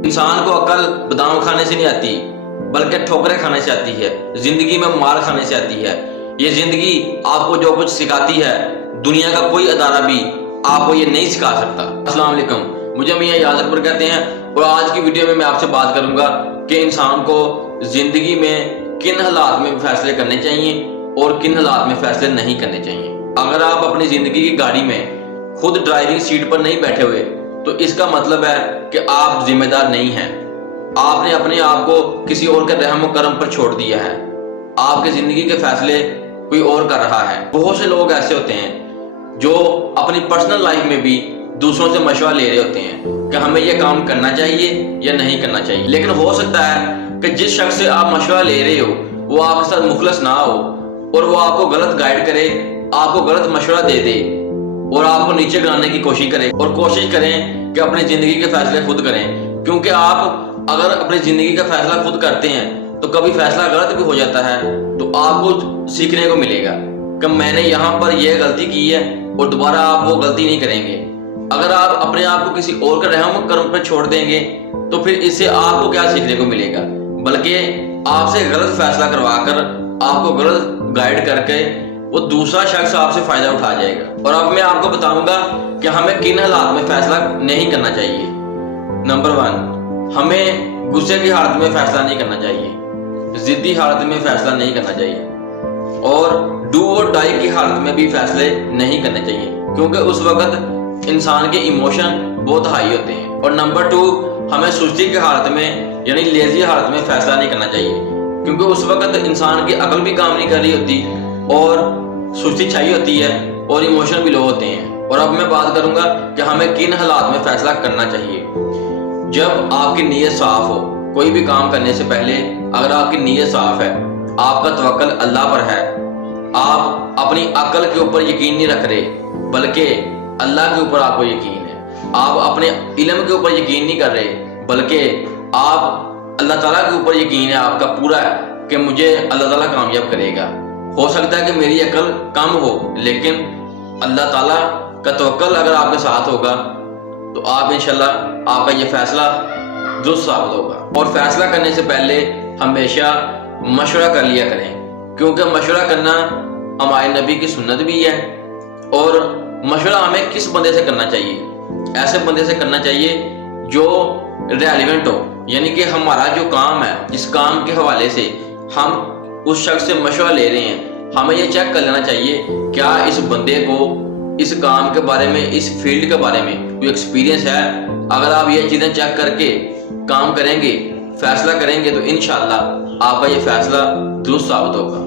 इंसान को अकल बादाम खाने से नहीं आती बल्कि ठोकरें खाने से आती है, जिंदगी में मार खाने से आती है। ये जिंदगी आपको जो कुछ सिखाती है दुनिया का कोई अदारा भी आपको ये नहीं सिखा सकता। अस्सलाम वालेकुम, मुझे मियां याज़ अकबर कहते हैं और आज की वीडियो में मैं आपसे बात करूंगा कि इंसान को जिंदगी में किन हालात में फैसले करने चाहिए और किन हालात में फैसले नहीं करने चाहिए। अगर आप अपनी जिंदगी की गाड़ी में खुद ड्राइविंग सीट पर नहीं बैठे हुए तो इसका मतलब है कि आप जिम्मेदार नहीं हैं। आपने अपने आप को किसी और के रहम और करम पर छोड़ दिया है। आपके जिंदगी के फैसले कोई और कर रहा है। बहुत से लोग ऐसे होते हैं जो अपनी पर्सनल लाइफ में भी दूसरों से मशवरा ले रहे होते हैं कि हमें यह काम करना चाहिए या नहीं करना चाहिए। लेकिन हो सकता है कि जिस शख्स से आप मशवरा ले रहे हो वो आपके साथ मुखलस ना हो और वो आपको गलत गाइड करे, आपको गलत मशवरा दे दे और आपको नीचे गिराने की कोशिश करें। और कोशिश करें कि अपनी जिंदगी के फैसले खुद करें, क्योंकि आप अगर अपनी जिंदगी का फैसला खुद करते हैं तो कभी फैसला गलत भी हो जाता है तो आपको सीखने को मिलेगा कि मैंने यहाँ पर यह गलती की है और दोबारा आप वो गलती नहीं करेंगे। अगर आप अपने आप को किसी और के रहम करम पर छोड़ देंगे तो फिर इससे आपको क्या सीखने को मिलेगा, बल्कि आपसे गलत फैसला करवाकर आपको गलत गाइड करके वो दूसरा शख्स आपसे फायदा उठा जाएगा। और अब मैं आपको बताऊंगा कि हमें किन हालात में फैसला नहीं करना चाहिए। नंबर 1, हमें गुस्से की हालत में फैसला नहीं करना चाहिए, जिद्दी हालत में फैसला नहीं करना चाहिए और डू और डाई की हालत में भी फैसले नहीं करने चाहिए, क्योंकि उस वक्त इंसान के इमोशन बहुत हाई होते हैं। और नंबर 2, हमें सुस्ती की हालत में यानी लेजी हालत में फैसला नहीं करना चाहिए, क्योंकि उस वक्त इंसान की अकल भी काम नहीं कर रही होती और सुस्ती छाई होती है और इमोशन भी लो होते हैं। और अब मैं बात करूंगा कि हमें किन हालात में फैसला करना चाहिए। जब आपकी नीयत साफ हो, कोई भी काम करने से पहले अगर आपकी नीयत साफ है, आपका तवक्कल अल्लाह पर है, आप अपनी अकल के ऊपर यकीन नहीं रख रहे बल्कि अल्लाह के ऊपर आपको यकीन है, आप अपने इल्म के ऊपर यकीन नहीं कर रहे बल्कि आप अल्लाह ताला के ऊपर यकीन है आपका पूरा है कि मुझे अल्लाह ताला कामयाब करेगा। हो सकता है कि मेरी अकल कम हो लेकिन अल्लाह ताला का तवक्कल अगर आपके साथ होगा तो आप इंशाल्लाह आपका ये फैसला दुरुस्त साबित होगा। और फैसला करने से पहले हमेशा मशवरा कर लिया करें, क्योंकि मशवरा करना हमारे नबी की सुन्नत भी है। और मशवरा हमें किस बंदे से करना चाहिए? ऐसे बंदे से करना चाहिए जो रेलिवेंट हो, यानी कि हमारा जो काम है जिस काम के हवाले से हम उस शख्स से मशवरा ले रहे हैं, हमें ये चेक कर लेना चाहिए क्या इस बंदे को इस काम के बारे में, इस फील्ड के बारे में कोई एक्सपीरियंस है। अगर आप ये चीजें चेक करके काम करेंगे, फैसला करेंगे तो इंशाल्लाह आपका ये फैसला दुरुस्त साबित होगा।